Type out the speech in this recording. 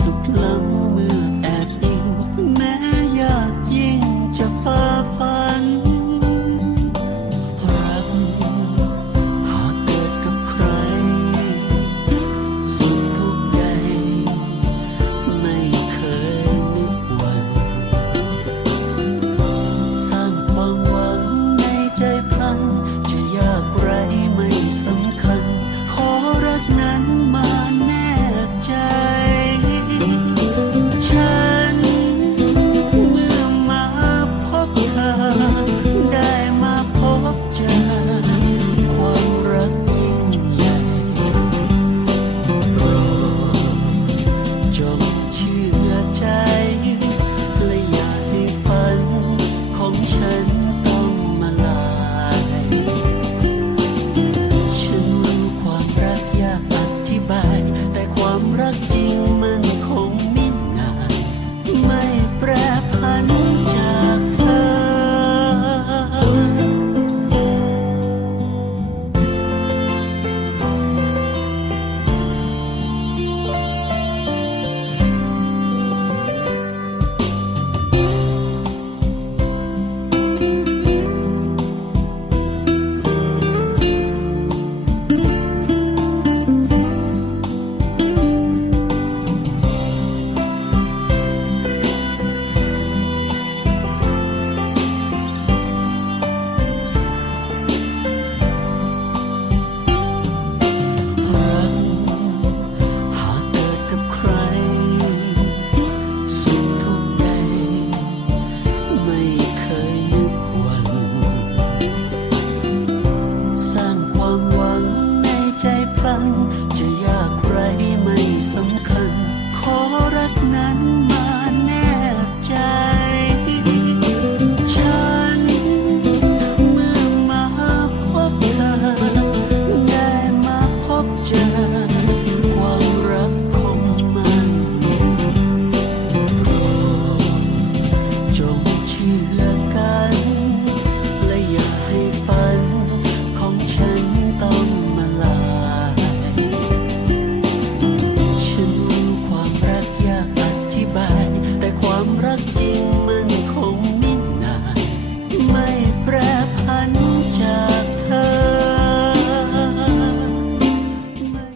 สุขล